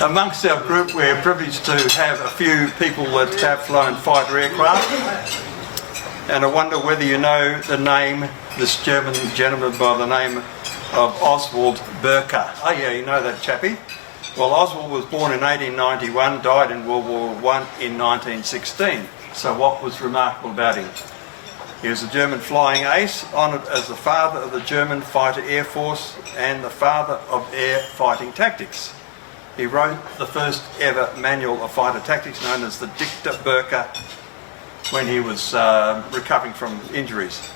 Amongst our group, we're privileged to have a few people that have flown fighter aircraft, and I wonder whether you know the name, this German gentleman by the name of Oswald Boelcke. Oh yeah, you know that chappie? Well, Oswald was born in 1891, died in World War I in 1916. So what was remarkable about him? He was a German flying ace, honoured as the father of the German fighter air force and the father of air fighting tactics. He wrote the first ever manual of fighter tactics, known as the Dicta Boelcke, when he was recovering from injuries.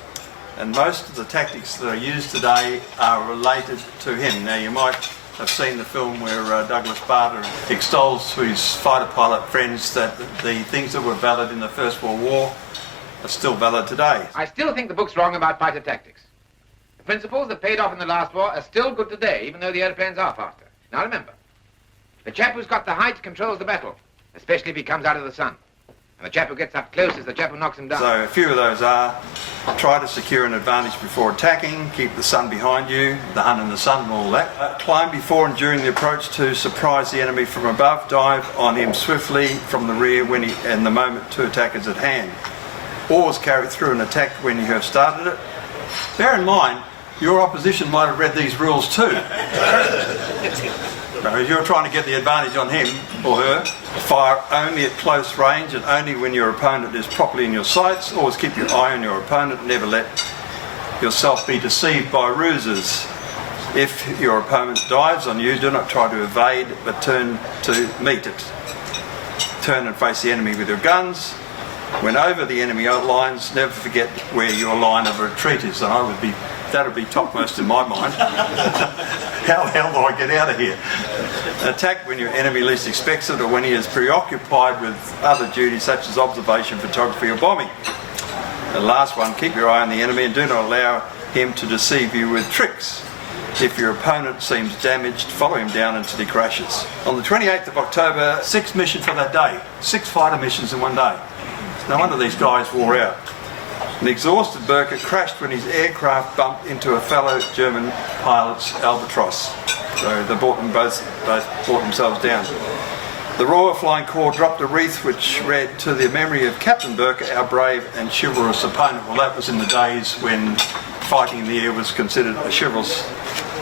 And most of the tactics that are used today are related to him. Now you might have seen the film where Douglas Bader extols to his fighter pilot friends that the things that were valid in the First World War are still valid today. I still think the book's wrong about fighter tactics. The principles that paid off in the last war are still good today, even though the airplanes are faster. Now remember, the chap who's got the height controls the battle, especially if he comes out of the sun. And the chap who gets up close is the chap who knocks him down. So a few of those are: try to secure an advantage before attacking, keep the sun behind you, the hun in the sun and all that. Climb before and during the approach to surprise the enemy from above, dive on him swiftly from the rear when and the moment to attack is at hand. Always carry through an attack when you have started it. Bear in mind, your opposition might have read these rules too. If you're trying to get the advantage on him or her, fire only at close range and only when your opponent is properly in your sights. Always keep your eye on your opponent. Never let yourself be deceived by ruses. If your opponent dives on you, do not try to evade, but turn to meet it. Turn and face the enemy with your guns. When over the enemy lines, never forget where your line of retreat is. And that would be topmost in my mind. How the hell do I get out of here? Attack when your enemy least expects it or when he is preoccupied with other duties such as observation, photography or bombing. The last one, keep your eye on the enemy and do not allow him to deceive you with tricks. If your opponent seems damaged, follow him down until he crashes. On the 28th of October, 6 missions for that day. 6 fighter missions in one day. No wonder these guys wore out. An exhausted Boelcke crashed when his aircraft bumped into a fellow German pilot's Albatross. So they both brought themselves down. The Royal Flying Corps dropped a wreath which read, "To the memory of Captain Boelcke, our brave and chivalrous opponent." Well, that was in the days when fighting in the air was considered a chivalrous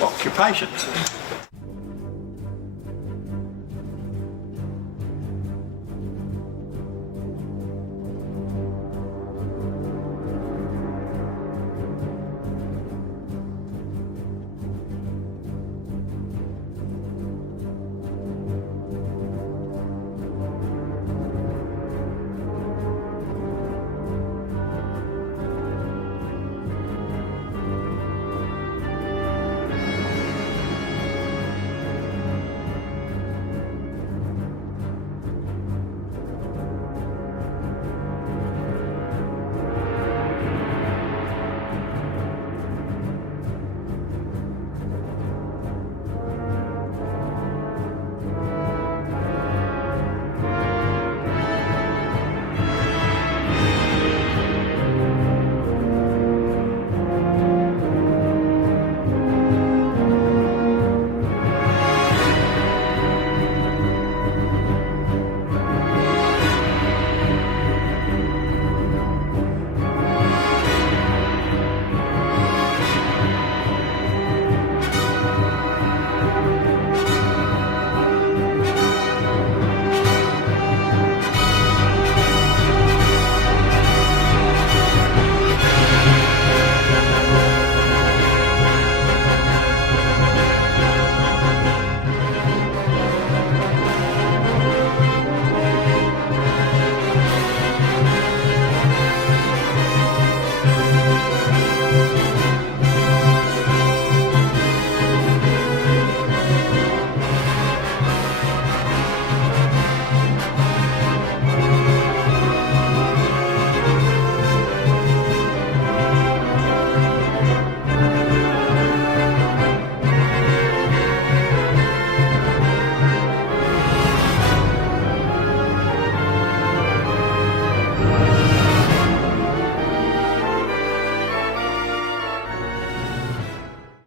occupation.